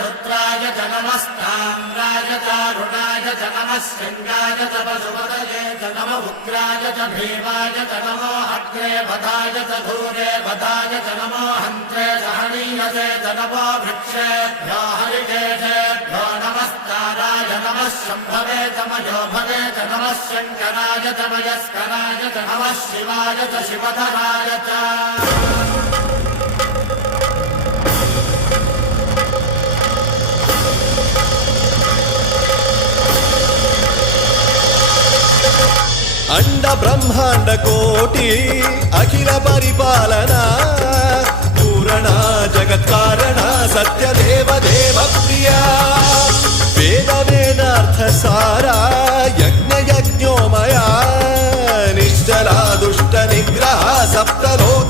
रुद्राय च नमस्ताम्राय चारुणाय च नमः शृङ्गाय च पशुपतये च नम उग्राय च भीमाय च नमो अग्रे वधाय च धूरे वधाय च नमो हन्त्रे च हनीयसे च नमो वृक्षेभ्यो हरिकेशेभ्यो नमस्ताराय नमः शम्भवे च मयोभवे च नमः शङ्कराय च मयस्कराय च नमः शिवाय च शिवधराय च अंड ब्रह्मांड कोटि अखिल परिपालना पूरणा जगत्कारणा सत्यदेव देव प्रिया वेद वेदार्थ सारा यज्ञ यज्ञोमया निश्चला दुष्ट निग्रह सप्तलोक